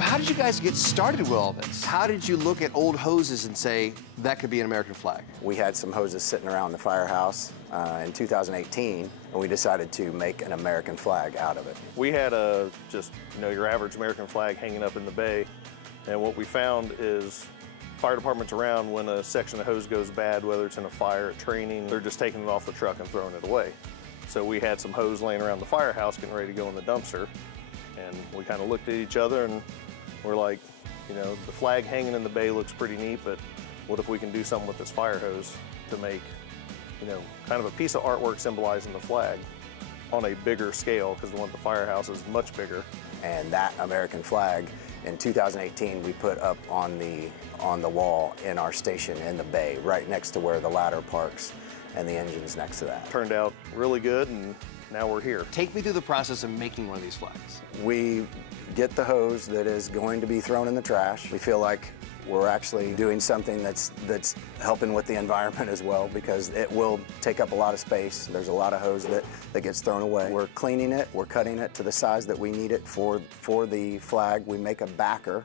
So how did you guys get started with all this? How did you look at old hoses and say, that could be an American flag? We had some hoses sitting around the firehouse in 2018, and we decided to make an American flag out of it. We had just your average American flag hanging up in the bay, and what we found is fire departments around, when a section of hose goes bad, whether it's in a fire, at training, they're just taking it off the truck and throwing it away. So we had some hose laying around the firehouse getting ready to go in the dumpster, and we kind of looked at each other and we're like, the flag hanging in the bay looks pretty neat, but what if we can do something with this fire hose to make, kind of a piece of artwork symbolizing the flag on a bigger scale, because the one at the firehouse is much bigger. And that American flag, in 2018, we put up on the wall in our station in the bay, right next to where the ladder parks and the engine's next to that. Turned out really good, and now we're here. Take me through the process of making one of these flags. We get the hose that is going to be thrown in the trash. We feel like we're actually doing something that's helping with the environment as well, because it will take up a lot of space. There's a lot of hose that gets thrown away. We're cleaning it, we're cutting it to the size that we need it for the flag. We make a backer.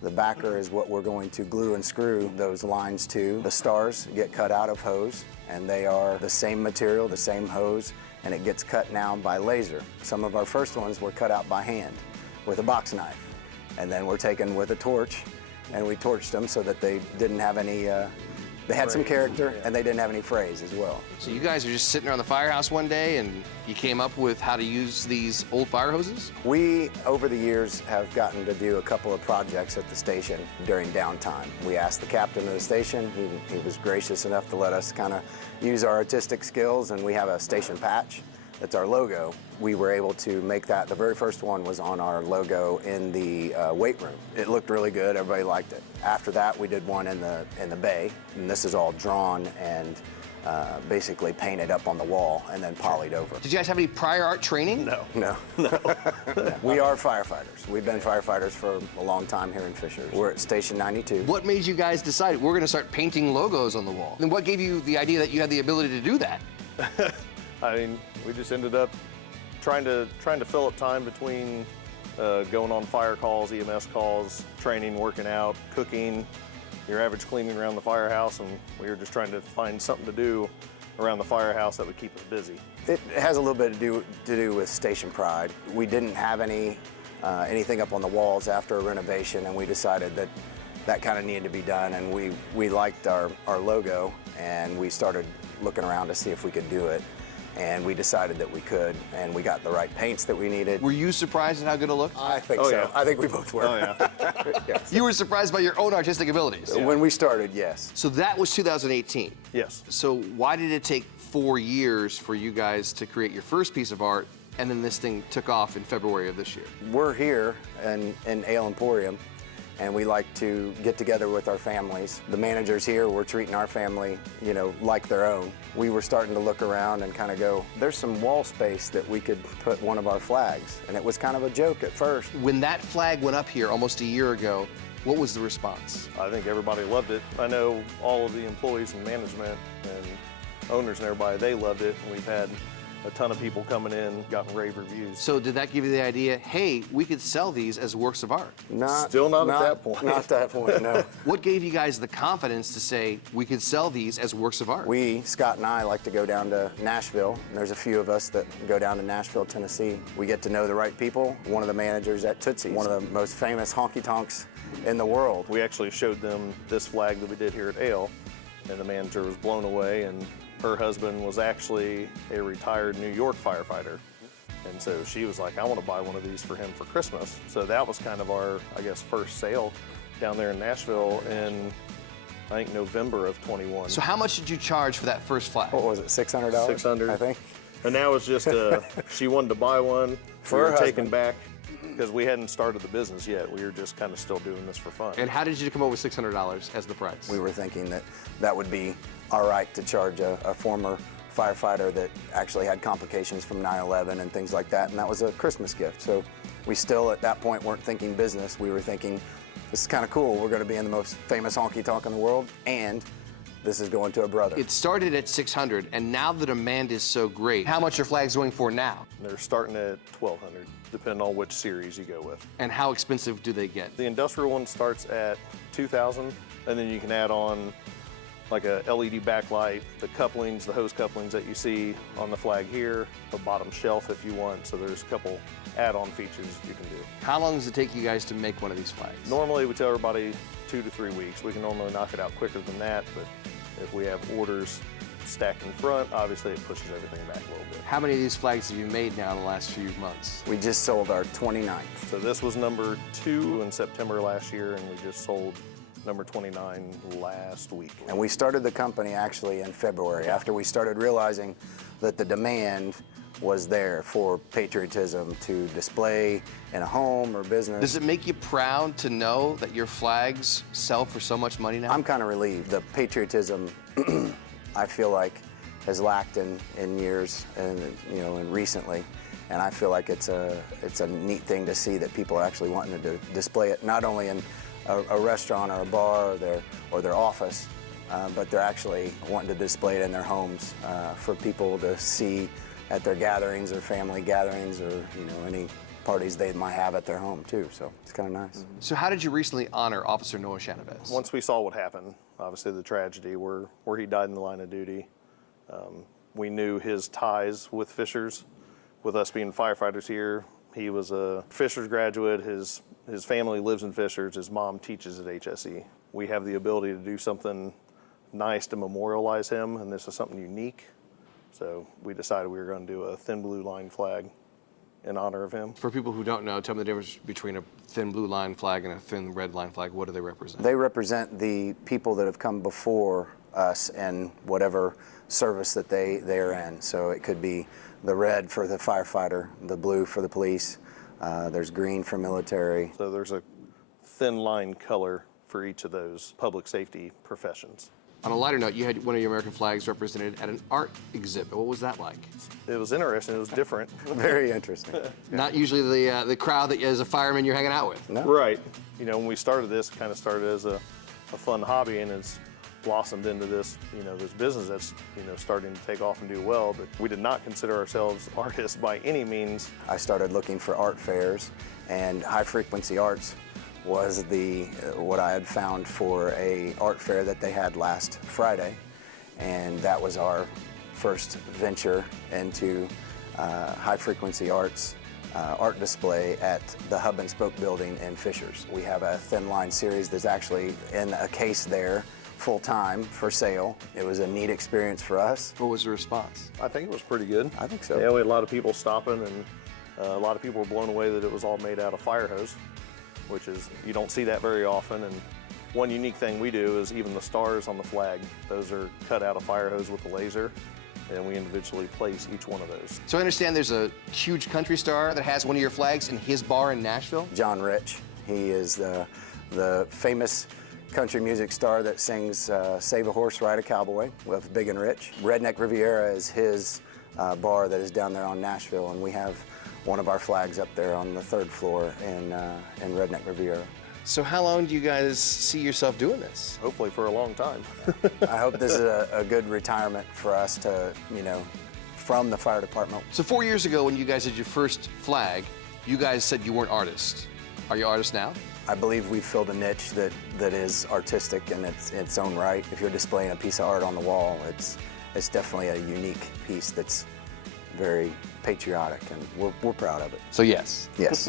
The backer is what we're going to glue and screw those lines to. The stars get cut out of hose, and they are the same material, the same hose, and it gets cut now by laser. Some of our first ones were cut out by hand with a box knife, and then we're taken with a torch, and we torched them so that they didn't have any, they had some character, and they didn't have any frays as well. So you guys are just sitting around the firehouse one day and you came up with how to use these old fire hoses? We, over the years, have gotten to do a couple of projects at the station during downtime. We asked the captain of the station, he was gracious enough to let us kind of use our artistic skills, and we have a station patch. That's our logo. We were able to make that. The very first one was on our logo in the weight room. It looked really good, everybody liked it. After that, we did one in the bay, and this is all drawn and basically painted up on the wall and then polyed over. Did you guys have any prior art training? No. No. We are firefighters. We've been firefighters for a long time here in Fishers. We're at Station 92. What made you guys decide we're gonna start painting logos on the wall? And what gave you the idea that you had the ability to do that? I mean, we just ended up trying to fill up time between going on fire calls, EMS calls, training, working out, cooking, your average cleaning around the firehouse, and we were just trying to find something to do around the firehouse that would keep us busy. It has a little bit to do with station pride. We didn't have anything up on the walls after a renovation, and we decided that kind of needed to be done, and we liked our logo, and we started looking around to see if we could do it. And we decided that we could, and we got the right paints that we needed. Were you surprised at how good it looked? I think so. Yeah. I think we both were. Oh, yeah. Yes. You were surprised by your own artistic abilities? When we started, yes. So that was 2018. Yes. So why did it take 4 years for you guys to create your first piece of art, and then this thing took off in February of this year? We're here in Ale Emporium, and we like to get together with our families. The managers here were treating our family, like their own. We were starting to look around and kind of go, there's some wall space that we could put one of our flags. And it was kind of a joke at first. When that flag went up here almost a year ago, what was the response? I think everybody loved it. I know all of the employees and management and owners and everybody, they loved it. And we've had a ton of people coming in, gotten rave reviews. So did that give you the idea, hey, we could sell these as works of art? Still not at that point. Not at that point, no. What gave you guys the confidence to say we could sell these as works of art? Scott and I, like to go down to Nashville, and there's a few of us that go down to Nashville, Tennessee. We get to know the right people. One of the managers at Tootsie's, one of the most famous honky-tonks in the world. We actually showed them this flag that we did here at Ale, and the manager was blown away, and her husband was actually a retired New York firefighter. And so she was like, I want to buy one of these for him for Christmas. So that was kind of our, first sale down there in Nashville in, I think, November of 21. So how much did you charge for that first flag? What was it, $600? $600. I think. And now it's just, she wanted to buy one. For we her were taken husband. back because we hadn't started the business yet. We were just kind of still doing this for fun. And how did you come up with $600 as the price? We were thinking that would be all right to charge a former firefighter that actually had complications from 9/11 and things like that, and that was a Christmas gift. So we still, at that point, weren't thinking business. We were thinking, this is kind of cool. We're going to be in the most famous honky-tonk in the world, and this is going to a brother. It started at $600, and now the demand is so great. How much are flags going for now? They're starting at $1,200, depending on which series you go with. And how expensive do they get? The industrial one starts at $2,000, and then you can add on like a LED backlight, the couplings, the hose couplings that you see on the flag here, the bottom shelf if you want. So there's a couple add-on features you can do. How long does it take you guys to make one of these flags? Normally we tell everybody 2 to 3 weeks. We can normally knock it out quicker than that, but if we have orders stacked in front, obviously it pushes everything back a little bit. How many of these flags have you made now in the last few months? We just sold our 29th. So this was number 2 in September last year, and we just sold number 29 last week. And we started the company actually in February after we started realizing that the demand was there for patriotism to display in a home or business. Does it make you proud to know that your flags sell for so much money now? I'm kind of relieved. The patriotism, I feel like, has lacked in years and and recently, and I feel like it's a neat thing to see that people are actually wanting to display it not only in a restaurant or a bar or their office, but they're actually wanting to display it in their homes for people to see at their gatherings or family gatherings or any parties they might have at their home too. So it's kind of nice. So how did you recently honor Officer Noah Chavez? Once we saw what happened, obviously the tragedy where he died in the line of duty, we knew his ties with Fishers. With us being firefighters here, he was a Fishers graduate. His family lives in Fishers. His mom teaches at HSE. We have the ability to do something nice to memorialize him, and this is something unique. So we decided we were going to do a thin blue line flag in honor of him. For people who don't know, tell me the difference between a thin blue line flag and a thin red line flag. What do they represent? They represent the people that have come before us in whatever service that they are in. So it could be the red for the firefighter, the blue for the police, there's green for military. So there's a thin line color for each of those public safety professions. On a lighter note, you had one of your American flags represented at an art exhibit. What was that like? It was interesting. It was different. Very interesting. Not usually the crowd that as a fireman you're hanging out with. No. Right. When we started this, it kind of started as a fun hobby, and it's blossomed into this, this business that's, starting to take off and do well. But we did not consider ourselves artists by any means. I started looking for art fairs, and High Frequency Arts was what I had found for a art fair that they had last Friday, and that was our first venture into High Frequency Arts art display at the Hub and Spoke building in Fishers. We have a thin line series that's actually in a case there full-time for sale. It was a neat experience for us. What was the response? I think it was pretty good. I think so. Yeah, we had a lot of people stopping, and a lot of people were blown away that it was all made out of fire hose, which is, you don't see that very often. And one unique thing we do is even the stars on the flag, those are cut out of fire hose with a laser, and we individually place each one of those. So I understand there's a huge country star that has one of your flags in his bar in Nashville? John Rich. He is the famous country music star that sings Save a Horse, Ride a Cowboy with Big and Rich. Redneck Riviera is his bar that is down there on Nashville, and we have one of our flags up there on the 3rd floor in Redneck Riviera. So how long do you guys see yourself doing this? Hopefully for a long time. I hope this is a good retirement for us to, from the fire department. So 4 years ago when you guys did your first flag, you guys said you weren't artists. Are you artists now? I believe we've filled a niche that is artistic in its own right. If you're displaying a piece of art on the wall, it's definitely a unique piece that's very patriotic, and we're proud of it. So yes. Yes.